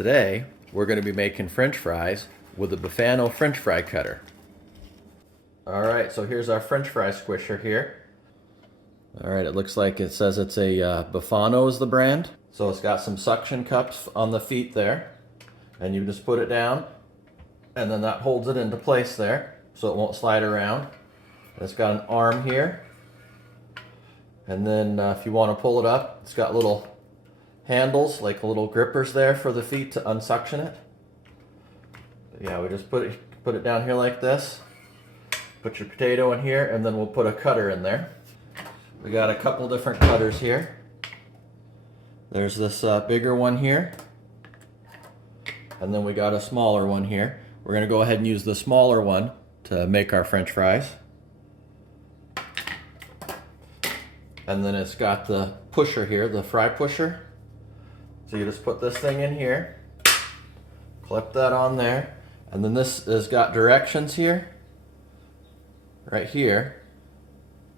Today, we're going to be making French fries with the Befano French fry cutter. Alright, so here's our French fry squisher here. Alright, it looks like it says it's a Befano is the brand. So it's got some suction cups on the feet there. And you just put it down, and then that holds it into place there, so it won't slide around. It's got an arm here. And then if you want to pull it up, it's got little handles, like little grippers there for the feet to unsuction it. But yeah, we just put it down here like this. Put your potato in here, and then we'll put a cutter in there. We got a couple different cutters here. There's this bigger one here, and then we got a smaller one here. We're going to go ahead and use the smaller one to make our French fries. And then it's got the pusher here, the fry pusher. So you just put this thing in here, clip that on there, and then this has got directions here. Right here,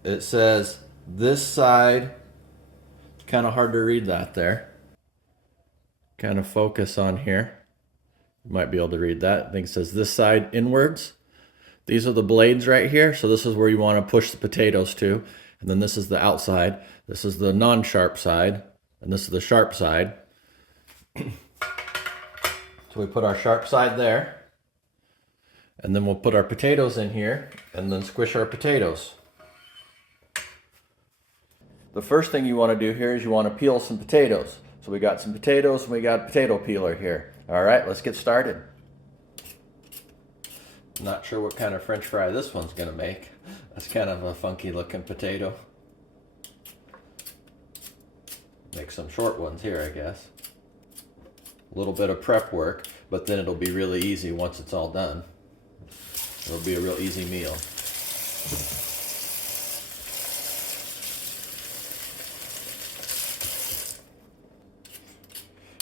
it says this side. It's kind of hard to read that there. Kind of focus on here. You might be able to read that. I think it says this side inwards. These are the blades right here, so this is where you want to push the potatoes to. And then this is the outside. This is the non-sharp side, and this is the sharp side. So we put our sharp side there, and then we'll put our potatoes in here, and then squish our potatoes. The first thing you want to do here is you want to peel some potatoes. So we got some potatoes, and we got a potato peeler here. All right, let's get started. Not sure what kind of French fry this one's gonna make. That's kind of a funky looking potato. Make some short ones here, I guess. A little bit of prep work, but then it'll be really easy once it's all done. It'll be a real easy meal.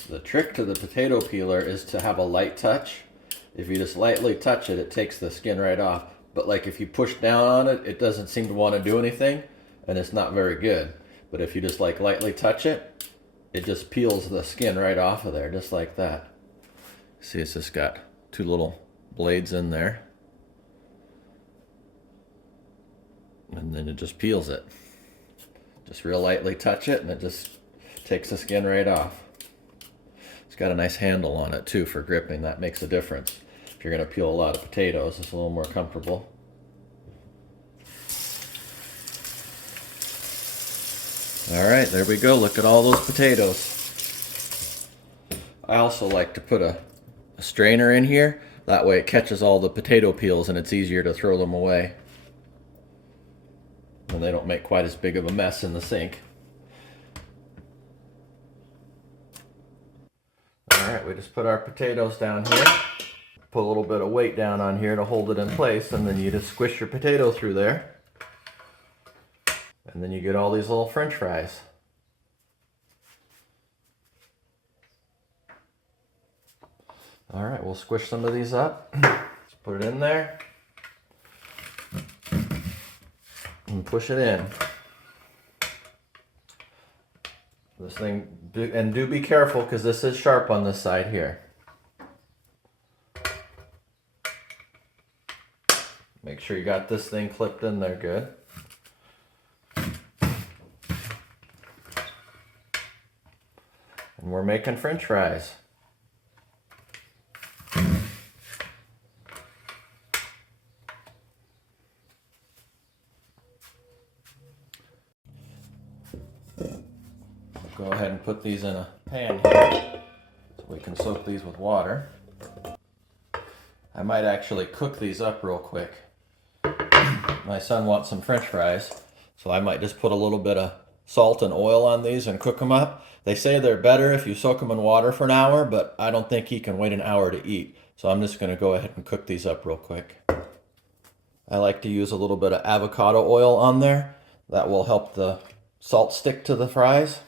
The trick to the potato peeler is to have a light touch. If you just lightly touch it, it takes the skin right off. But like if you push down on it, it doesn't seem to want to do anything, and it's not very good. But if you just like lightly touch it, it just peels the skin right off of there, just like that. See, it's just got two little blades in there. And then it just peels it. Just real lightly touch it, and it just takes the skin right off. It's got a nice handle on it too for gripping. That makes a difference. If you're going to peel a lot of potatoes, it's a little more comfortable. All right, there we go. Look at all those potatoes. I also like to put a strainer in here. That way it catches all the potato peels and it's easier to throw them away. And they don't make quite as big of a mess in the sink. All right, we just put our potatoes down here. Put a little bit of weight down on here to hold it in place, and then you just squish your potato through there. And then you get all these little French fries. All right, we'll squish some of these up. Let's put it in there. And push it in. This thing, and do be careful because this is sharp on this side here. Make sure you got this thing clipped in there good. And we're making French fries. Go ahead and put these in a pan here so we can soak these with water. I might actually cook these up real quick. My son wants some French fries, so I might just put a little bit of salt and oil on these and cook them up. They say they're better if you soak them in water for an hour, but I don't think he can wait an hour to eat. So I'm just going to go ahead and cook these up real quick. I like to use a little bit of avocado oil on there. That will help the salt stick to the fries.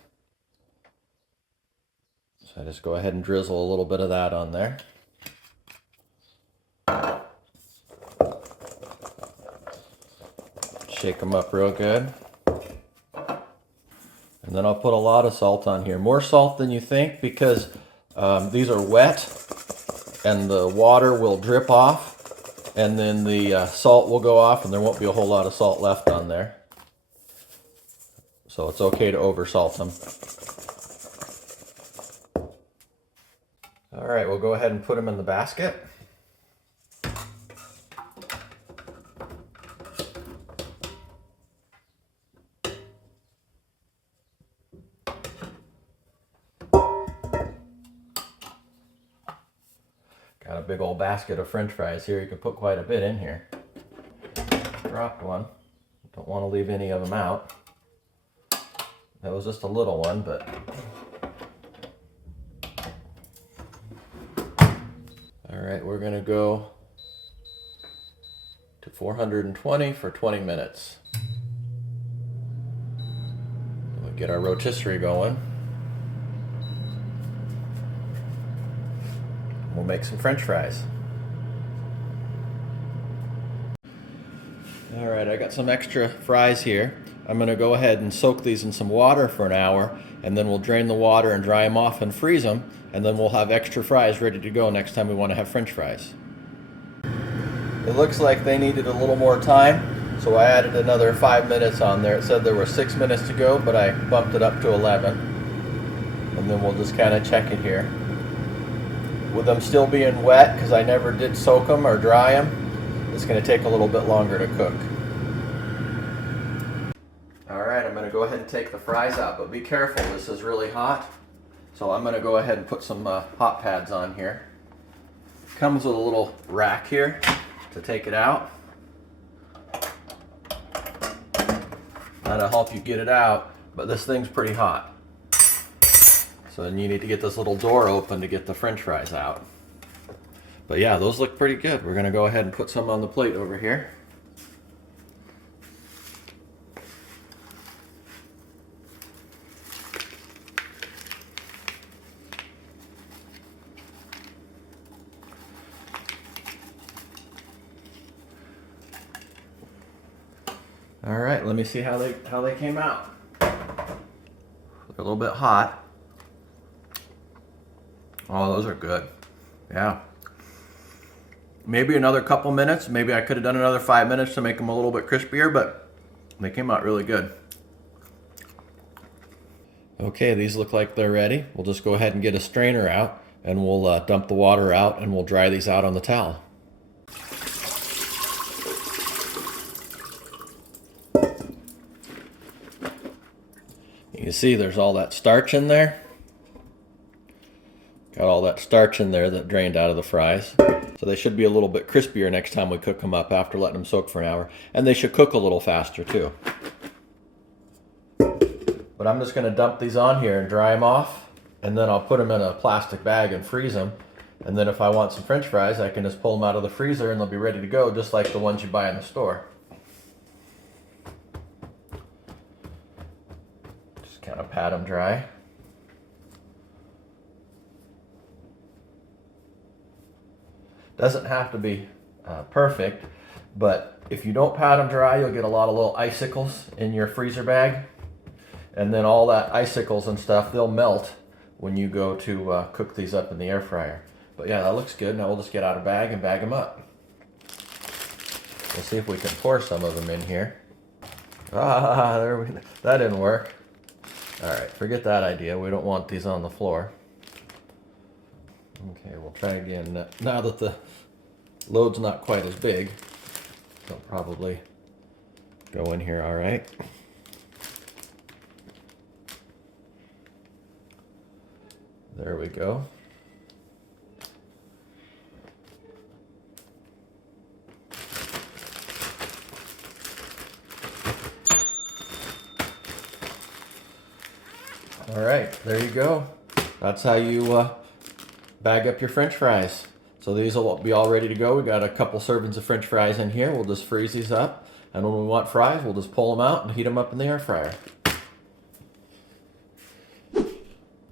So I just go ahead and drizzle a little bit of that on there. Shake them up real good. And then I'll put a lot of salt on here. More salt than you think, because These are wet, and the water will drip off, and then the salt will go off, and there won't be a whole lot of salt left on there. So it's okay to oversalt them. All right, we'll go ahead and put them in the basket. Got a big old basket of French fries here. You can put quite a bit in here. Dropped one. Don't want to leave any of them out. That was just a little one, but... All right, we're gonna go to 420 for 20 minutes. We'll get our rotisserie going. We'll make some French fries. All right, I got some extra fries here. I'm gonna go ahead and soak these in some water for an hour, and then we'll drain the water and dry them off and freeze them, and then we'll have extra fries ready to go next time we want to have French fries. It looks like they needed a little more time, so I added another 5 minutes on there. It said there were 6 minutes to go, but I bumped it up to 11. And then we'll just kind of check it here. With them still being wet, because I never did soak them or dry them, it's going to take a little bit longer to cook. Alright, I'm going to go ahead and take the fries out, but be careful, this is really hot. So I'm going to go ahead and put some hot pads on here. Comes with a little rack here to take it out. That'll help you get it out, but this thing's pretty hot. So then you need to get this little door open to get the French fries out. But yeah, those look pretty good. We're going to go ahead and put some on the plate over here. All right, let me see how they came out. They're a little bit hot. Oh, those are good. Yeah. Maybe another couple minutes. Maybe I could have done another 5 minutes to make them a little bit crispier, but they came out really good. Okay, these look like they're ready. We'll just go ahead and get a strainer out, and we'll dump the water out, and we'll dry these out on the towel. You can see there's all that starch in there. Got all that starch in there that drained out of the fries. So they should be a little bit crispier next time we cook them up after letting them soak for an hour. And they should cook a little faster too. But I'm just going to dump these on here and dry them off. And then I'll put them in a plastic bag and freeze them. And then if I want some French fries, I can just pull them out of the freezer and they'll be ready to go, just like the ones you buy in the store. Kind of pat them dry. Doesn't have to be perfect, but if you don't pat them dry, you'll get a lot of little icicles in your freezer bag, and then all that icicles and stuff, they'll melt when you go to cook these up in the air fryer. But yeah, that looks good. Now we'll just get out a bag and bag them up. We'll see if we can pour some of them in here. That didn't work. All right, forget that idea. We don't want these on the floor. Okay, we'll try again. Now that the load's not quite as big, they'll probably go in here all right. There we go. All right, there you go. That's how you bag up your French fries. So these will be all ready to go. We got a couple servings of French fries in here. We'll just freeze these up. And when we want fries, we'll just pull them out and heat them up in the air fryer.